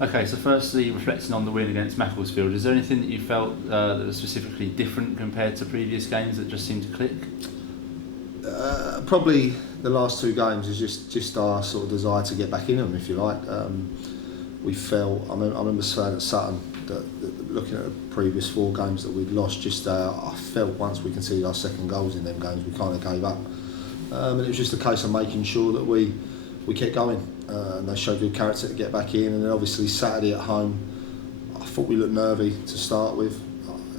Okay, so firstly, reflecting on the win against Macclesfield, is there anything that you felt that was specifically different compared to previous games that just seemed to click? Probably the last two games is just our sort of desire to get back in them, if you like. We felt, I remember saying at Sutton that looking at the previous four games that we'd lost, I felt once we conceded our second goals in them games, we kind of gave up. And it was just a case of making sure that we kept going. And they showed good character to get back in. And then obviously Saturday at home, I thought we looked nervy to start with.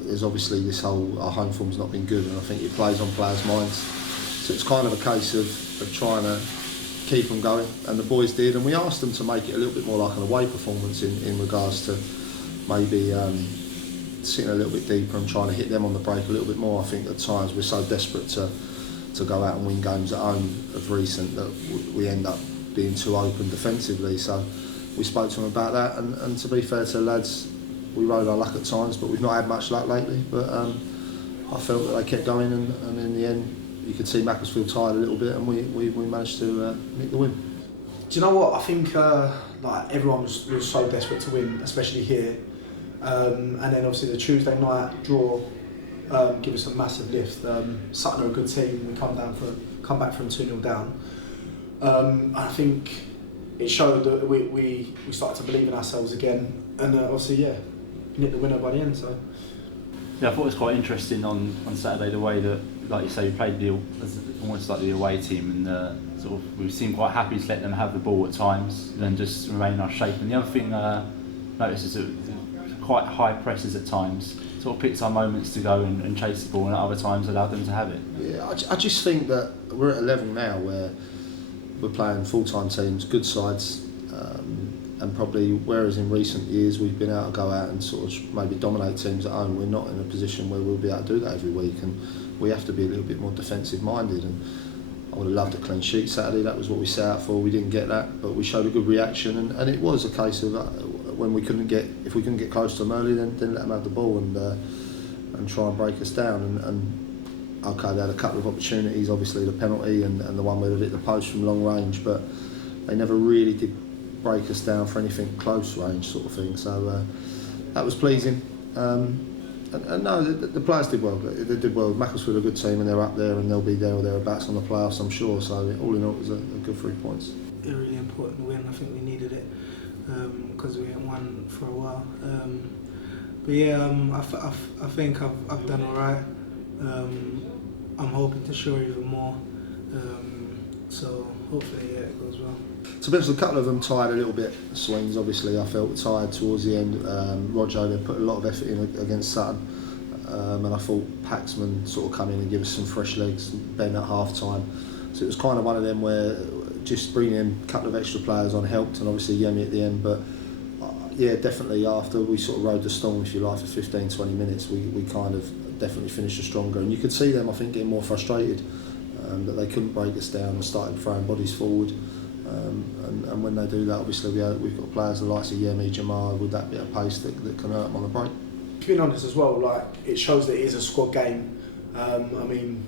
There's obviously our home form's not been good, and I think it plays on players' minds. So it's kind of a case of trying to keep them going, and the boys did, and we asked them to make it a little bit more like an away performance in regards to maybe sitting a little bit deeper and trying to hit them on the break a little bit more. I think at times we're so desperate to go out and win games at home of recent that we end up being too open defensively. So we spoke to them about that, and to be fair to the lads, we rode our luck at times, but we've not had much luck lately. But I felt that they kept going, and in the end you could see Macclesfield tired a little bit, and we managed to nick the win. Do you know what? I think like everyone was so desperate to win, especially here. And then obviously the Tuesday night draw give us a massive lift. Sutton are a good team. We come back from 2-0 down. And I think it showed that we started to believe in ourselves again, and obviously nicked the winner by the end. So Yeah, I thought it was quite interesting on Saturday the way that, like you say, we played almost like the away team, and sort of we seemed quite happy to let them have the ball at times and just remain in our shape. And the other thing I noticed is that quite high presses at times. Sort of picked our moments to go and chase the ball, and at other times allowed them to have it. Yeah, I just think that we're at a level now where we're playing full-time teams, good sides, and probably whereas in recent years we've been able to go out and sort of maybe dominate teams at home, we're not in a position where we'll be able to do that every week, and we have to be a little bit more defensive minded. And I would have loved a clean sheet Saturday. That was what we set out for. We didn't get that, but we showed a good reaction, and it was a case of when we couldn't get close to them early, then let them have the ball and try and break us down. And okay, they had a couple of opportunities, obviously the penalty and the one where they hit the post from long range, but they never really did break us down for anything close range sort of thing. So that was pleasing. And no, the players did well. They did well. Macclesfield are a good team, and they're up there, and they'll be there or thereabouts on the playoffs, I'm sure. So all in all, it was a good 3 points. A really important win. I think we needed it because we hadn't won for a while. But yeah, I think I've done all right. I'm hoping to show even more. So hopefully, it goes well. To be honest, a couple of them tired a little bit. Swings, obviously, I felt tired towards the end. Rochdale, they put a lot of effort in against Sutton, and I thought Paxman sort of come in and give us some fresh legs. Ben at half time, so it was kind of one of them where just bringing in a couple of extra players on helped, and obviously Yemi at the end. But yeah, definitely after we sort of rode the storm, if you like, for 15-20 minutes, we kind of definitely finished stronger, and you could see them, I think, getting more frustrated that they couldn't break us down and started throwing bodies forward. And when they do that, obviously we've got players the likes of Yemi, Jamar, with that bit of pace that can hurt them on the break. Being honest as well, like it shows that it is a squad game. I mean,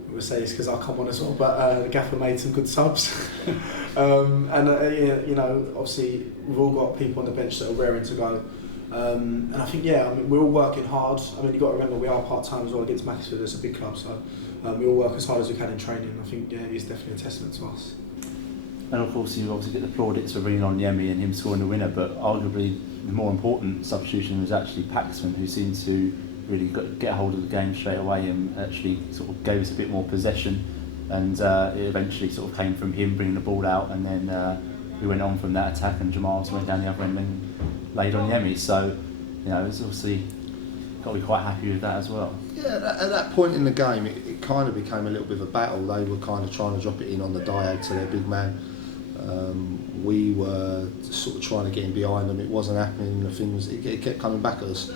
I'm going to say this because I come on as well, but the gaffer made some good subs. You know, obviously we've all got people on the bench that are raring to go. And I think, I mean, we're all working hard. I mean, you've got to remember we are part-time as well against Macclesfield. It's a big club, so we all work as hard as we can in training. I think, it's definitely a testament to us. And of course, you obviously get the plaudits for bringing on Yemi and him scoring the winner, but arguably the more important substitution was actually Paxman, who seemed to really get hold of the game straight away and actually sort of gave us a bit more possession. And it eventually sort of came from him bringing the ball out, and then we went on from that attack, and Jamal went down the other end and laid on Yemi. So, it's obviously got to be quite happy with that as well. Yeah, at that point in the game, it kind of became a little bit of a battle. They were kind of trying to drop it in on the diag to their big man. We were sort of trying to get in behind them. It wasn't happening. It kept coming back at us.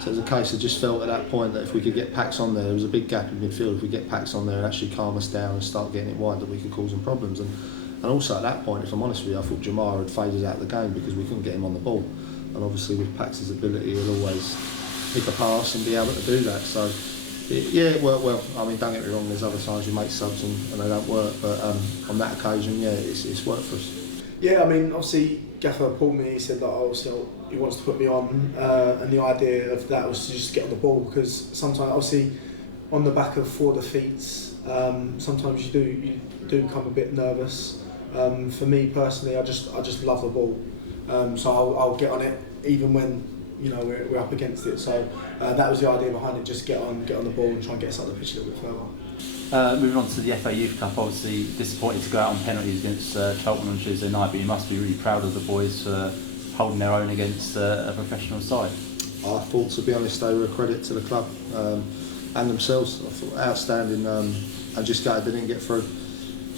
So it was a case I just felt at that point that if we could get Pax on there was a big gap in midfield. If we get Pax on there and actually calm us down and start getting it wide, that we could cause them problems. And also at that point, if I'm honest with you, I thought Jamar had faded out of the game because we couldn't get him on the ball. And obviously with Pax's ability, he'll always pick a pass and be able to do that. So it worked well. I mean, don't get me wrong, there's other times you make subs and they don't work, but on that occasion, it's worked for us. Yeah, I mean, obviously, Gaffer pulled me. He said that obviously he wants to put me on, and the idea of that was to just get on the ball because sometimes, obviously, on the back of 4 defeats, sometimes you do become a bit nervous. For me personally, I just love the ball, so I'll get on it even when we're up against it. So that was the idea behind it. Just get on the ball and try and get us up the pitch a little bit further. Moving on to the FA Youth Cup, obviously disappointed to go out on penalties against Charlton on Tuesday night, but you must be really proud of the boys for holding their own against a professional side. I thought, to be honest, they were a credit to the club and themselves. I thought outstanding, and just gutted they didn't get through.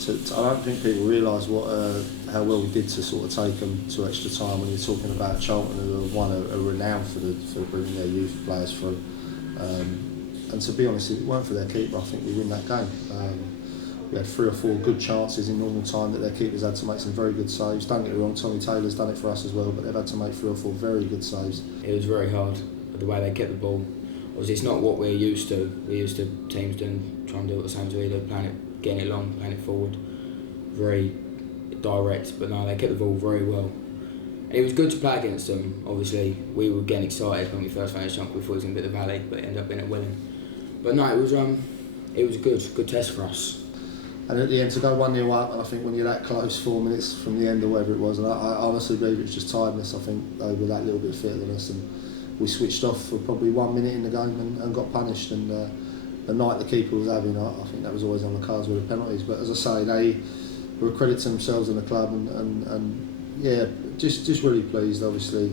I don't think people realise how well we did to sort of take them to extra time. When you're talking about Charlton, who have won a renown for bringing their youth players through. And to be honest, if it weren't for their keeper, I think we win that game. We had 3 or 4 good chances in normal time that their keepers had to make some very good saves. Don't get me wrong, Tommy Taylor's done it for us as well, but they've had to make 3 or 4 very good saves. It was very hard, the way they kept the ball. Obviously, it's not what we're used to. We're used to teams trying to do it the same as we do, getting it long, playing it forward, very direct. But no, they kept the ball very well. And it was good to play against them. Obviously, we were getting excited when we first finished chunk. We thought it was going to be the Valley, but it ended up being at Welling. But no, it was a good test for us. And at the end, to go 1-0 up, and I think when you're that close, 4 minutes from the end or whatever it was, and I honestly believe it was just tiredness. I think they were that little bit fitter than us, and we switched off for probably 1 minute in the game and got punished. And the night the keeper was having, I think that was always on the cards with the penalties. But as I say, they were a credit to themselves and the club, and yeah, just really pleased, obviously.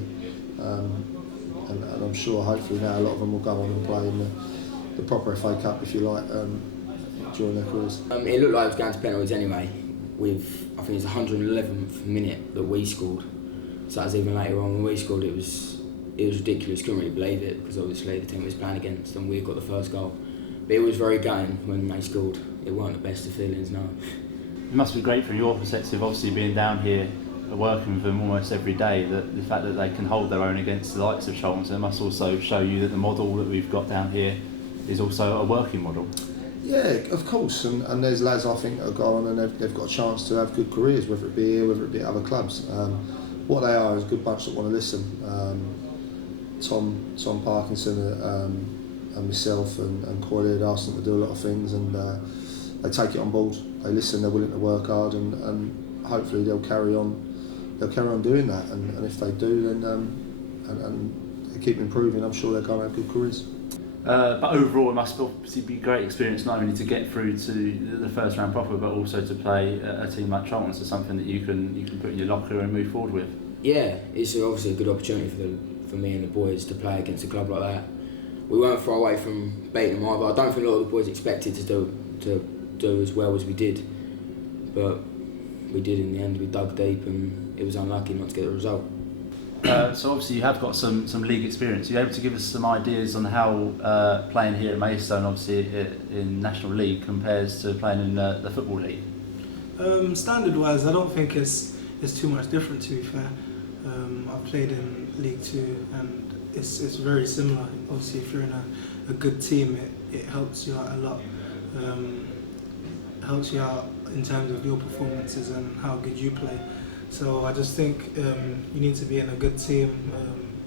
And I'm sure, hopefully now a lot of them will go on and play in the proper FA Cup, if you like, during their careers. It looked like it was going to penalties anyway. I think it's the 111th minute that we scored. So that was even later on when we scored. It was ridiculous. Couldn't really believe it because obviously the team we was playing against and we got the first goal. But it was very gutting when they scored. It weren't the best of feelings, no. It must be great from your perspective, obviously being down here, working with them almost every day, that the fact that they can hold their own against the likes of Charlton. So it must also show you that the model that we've got down here is also a working model. Yeah, of course, and there's lads I think that have gone on and they've got a chance to have good careers, whether it be here, whether it be at other clubs. What they are is a good bunch that want to listen. Tom Parkinson and myself and Corey had asked them to do a lot of things, and they take it on board. They listen, they're willing to work hard, and hopefully they'll carry on doing that. And if they do, then and they keep improving, I'm sure they're going to have good careers. But overall, it must obviously be a great experience not only to get through to the first round proper, but also to play a team like Charlton. So something that you can put in your locker and move forward with. Yeah, it's obviously a good opportunity for me and the boys to play against a club like that. We weren't far away from beating them either. I don't think a lot of the boys expected to do as well as we did, but we did in the end. We dug deep, and it was unlucky not to get the result. So obviously you have got some league experience. Are you able to give us some ideas on how playing here at Maidstone, obviously in National League, compares to playing in the Football League? Standard-wise, I don't think it's too much different, to be fair. I've played in League 2 and it's very similar. Obviously, if you're in a good team, it helps you out a lot. Helps you out in terms of your performances and how good you play. So I just think you need to be in a good team,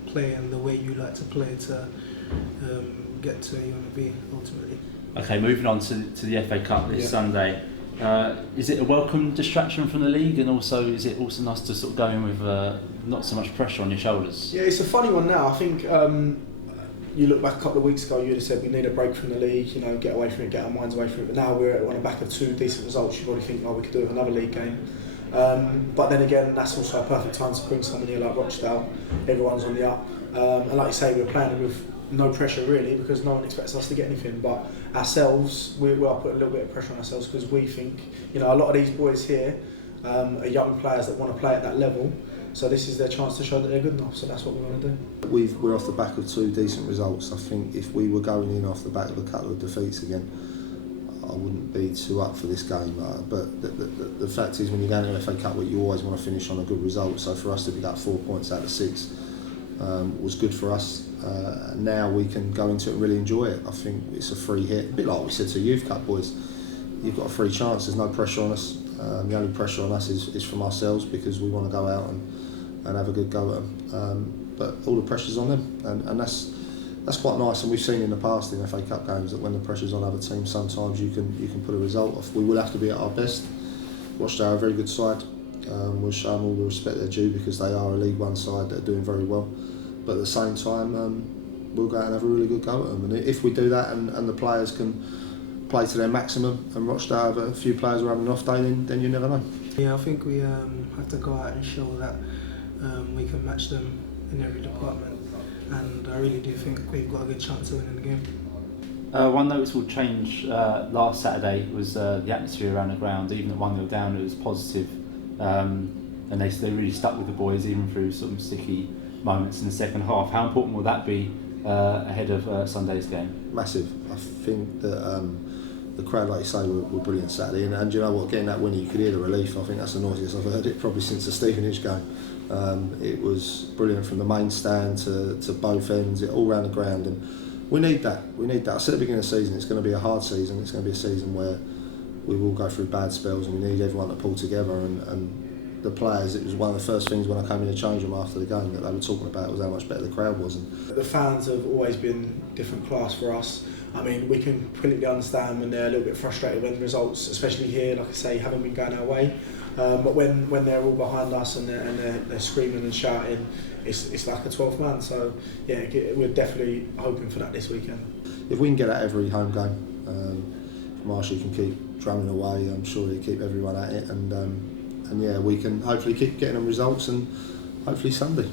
playing the way you like to play to get to where you want to be ultimately. Okay, moving on to the FA Cup this Sunday. Is it a welcome distraction from the league, and also is it also nice to sort of go in with not so much pressure on your shoulders? Yeah, it's a funny one now. I think you look back a couple of weeks ago, you'd have said we need a break from the league, get away from it, get our minds away from it. But now we're on the back of 2 decent results. You probably think, we could do another league game. But then again, that's also a perfect time to bring someone here like Rochdale. Everyone's on the up, and like you say, we're playing with no pressure really, because no one expects us to get anything. But ourselves, we are putting a little bit of pressure on ourselves, because we think, a lot of these boys here are young players that want to play at that level. So this is their chance to show that they're good enough. So that's what we want to do. We're off the back of 2 decent results. I think if we were going in off the back of a couple of defeats again, I wouldn't be too up for this game. But the fact is, when you're going to an FA Cup, you always want to finish on a good result. So for us to be that 4 points out of 6 was good for us. Now we can go into it and really enjoy it. I think it's a free hit, a bit like we said to Youth Cup boys. You've got a free chance. There's no pressure on us. The only pressure on us is from ourselves because we want to go out and have a good go at them. But all the pressure's on them, and that's quite nice. And we've seen in the past in FA Cup games that when the pressure's on other teams, sometimes you can put a result off. We will have to be at our best. Rochdale are a very good side. We'll show them all the respect they're due because they are a League One side that are doing very well. But at the same time, we'll go out and have a really good go at them. And if we do that and the players can play to their maximum and Rochdale have a few players who are having an off day, then you never know. Yeah, I think we have to go out and show that we can match them in every department, and I really do think we've got a good chance of winning the game. One noticeable change last Saturday was the atmosphere around the ground. Even at 1-0 down, it was positive, and they really stuck with the boys even through some sticky moments in the second half. How important will that be ahead of Sunday's game? Massive. I think that the crowd, like you say, were brilliant Saturday, and you know what, getting that win, you could hear the relief. I think that's the noisiest I've heard it probably since the Stevenage game. It was brilliant from the main stand to both ends, all round the ground, and we need that. I said at the beginning of the season, it's going to be a hard season. It's going to be a season where we will go through bad spells, and we need everyone to pull together. And the players, it was one of the first things when I came in to change them after the game that they were talking about was how much better the crowd was. And the fans have always been different class for us. I mean, we can completely understand when they're a little bit frustrated when the results, especially here, like I say, haven't been going our way. But when they're all behind us and they're screaming and shouting, it's like a 12th man. So yeah, we're definitely hoping for that this weekend. If we can get at every home game, Marshall can keep drumming away. I'm sure he'll keep everyone at it, and yeah, we can hopefully keep getting them results, and hopefully Sunday.